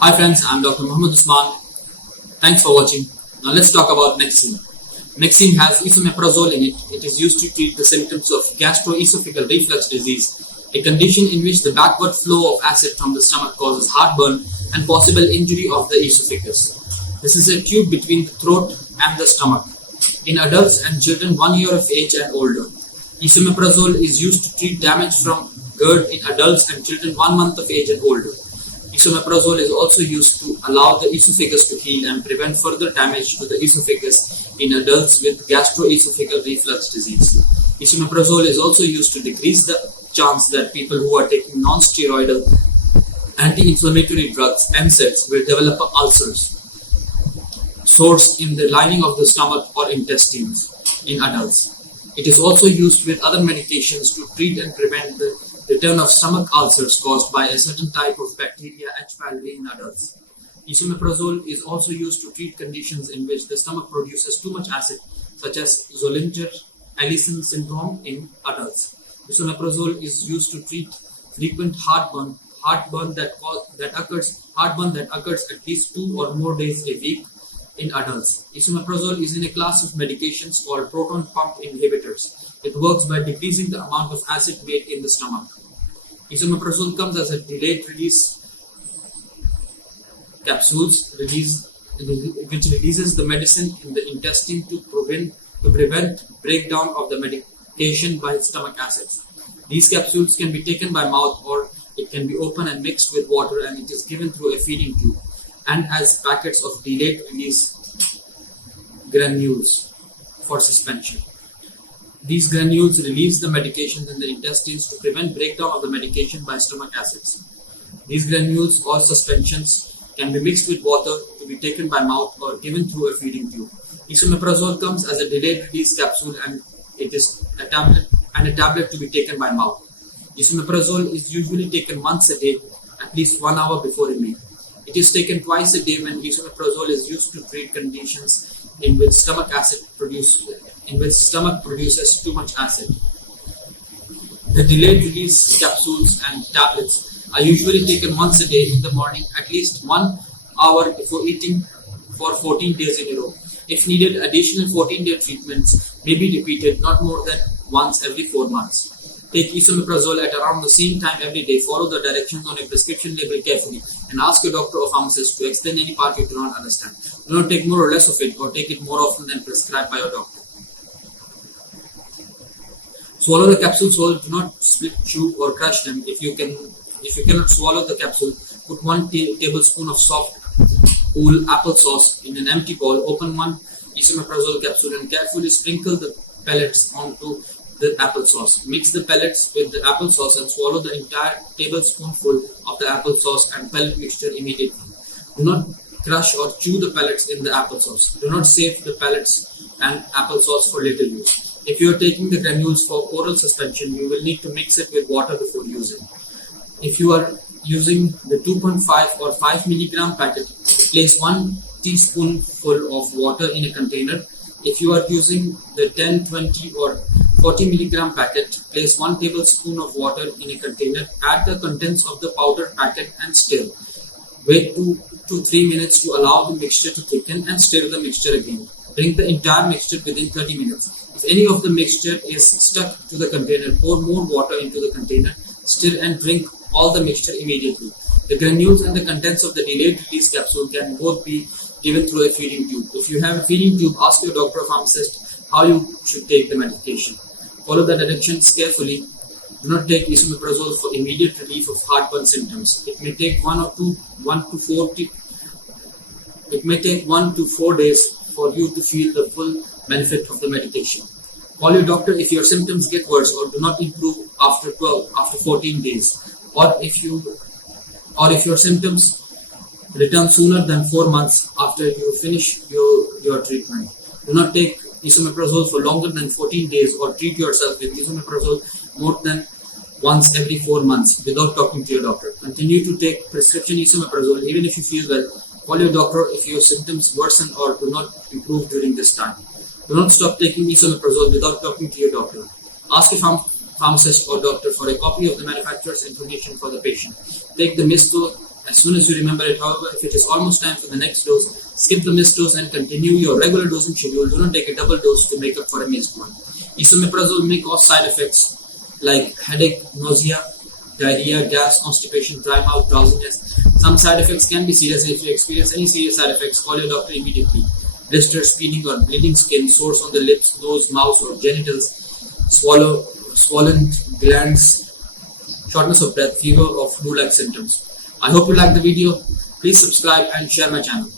Hi friends, I'm Dr. Mohammed Usman. Thanks for watching. Now let's talk about Nexium. Nexium has esomeprazole in it. It is used to treat the symptoms of gastroesophageal reflux disease, a condition in which the backward flow of acid from the stomach causes heartburn and possible injury of the esophagus. This is a tube between the throat and the stomach. In adults and children 1 year of age and older, esomeprazole is used to treat damage from GERD in adults and children 1 month of age and older. Esomeprazole is also used to allow the esophagus to heal and prevent further damage to the esophagus in adults with gastroesophageal reflux disease. Esomeprazole is also used to decrease the chance that people who are taking non-steroidal anti-inflammatory drugs NSAIDs will develop ulcers, sores in the lining of the stomach or intestines in adults. It is also used with other medications to treat and prevent the return of stomach ulcers caused by a certain type of bacteria H. pylori in adults. Esomeprazole is also used to treat conditions in which the stomach produces too much acid, such as Zollinger-Ellison syndrome in adults. Esomeprazole is used to treat frequent heartburn that occurs at least 2 or more days a week in adults. Esomeprazole is in a class of medications called proton pump inhibitors. It works by decreasing the amount of acid made in the stomach. Esomeprazole comes as a delayed release capsules which releases the medicine in the intestine to prevent breakdown of the medication by stomach acids. These capsules can be taken by mouth, or it can be opened and mixed with water, and it is given through a feeding tube and as packets of delayed release granules for suspension. These granules release the medications in the intestines to prevent breakdown of the medication by stomach acids. These granules or suspensions can be mixed with water to be taken by mouth or given through a feeding tube. Esomeprazole comes as a delayed release capsule, and it is a tablet to be taken by mouth. Esomeprazole is usually taken once a day, at least 1 hour before a meal. It is taken twice a day when esomeprazole is used to treat conditions in which stomach produces too much acid. The delayed release capsules and tablets are usually taken once a day in the morning, at least 1 hour before eating, for 14 days in a row. If needed, additional 14-day treatments may be repeated not more than once every 4 months. Take esomeprazole at around the same time every day. Follow the directions on a prescription label carefully and ask your doctor or pharmacist to explain any part you do not understand. Do not take more or less of it, or take it more often than prescribed by your doctor. Swallow the capsules whole. Do not split, chew, or crush them. If you cannot swallow the capsule, put 1 tablespoon of soft, cool applesauce in an empty bowl. Open 1 esomeprazole capsule and carefully sprinkle the pellets onto the applesauce. Mix the pellets with the applesauce and swallow the entire tablespoonful of the applesauce and pellet mixture immediately. Do not crush or chew the pellets in the applesauce. Do not save the pellets and applesauce for later use. If you are taking the granules for oral suspension, you will need to mix it with water before using. If you are using the 2.5 or 5 milligram packet, place 1 teaspoonful of water in a container. If you are using the 10, 20 or 40 milligram packet, place 1 tablespoon of water in a container. Add the contents of the powder packet and stir. Wait 2 to 3 minutes to allow the mixture to thicken and stir the mixture again. Drink the entire mixture within 30 minutes. If any of the mixture is stuck to the container, pour more water into the container, stir and drink all the mixture immediately. The granules and the contents of the delayed release capsule can both be given through a feeding tube. If you have a feeding tube, ask your doctor or pharmacist how you should take the medication. Follow the directions carefully. Do not take esomeprazole for immediate relief of heartburn symptoms. It may take 1 to 4 days for you to feel the full benefit of the medication. Call your doctor if your symptoms get worse or do not improve after 14 days, or if your symptoms return sooner than 4 months after you finish your treatment. Do not take esomeprazole for longer than 14 days or treat yourself with esomeprazole more than once every 4 months without talking to your doctor. Continue to take prescription esomeprazole even if you feel well. Call your doctor if your symptoms worsen or do not improve during this time. Do not stop taking esomeprazole without talking to your doctor. Ask a pharmacist or doctor for a copy of the manufacturer's information for the patient. Take the Misto as soon as you remember it. However, if it is almost time for the next dose, skip the missed dose and continue your regular dosing schedule. Do not take a double dose to make up for a missed one. Esomeprazole may cause side effects like headache, nausea, diarrhea, gas, constipation, dry mouth, drowsiness. Some side effects can be serious. If you experience any serious side effects, call your doctor immediately. Blisters, peeling or bleeding skin, sores on the lips, nose, mouth or genitals, swollen glands, shortness of breath, fever or flu-like symptoms. I hope you liked the video. Please subscribe and share my channel.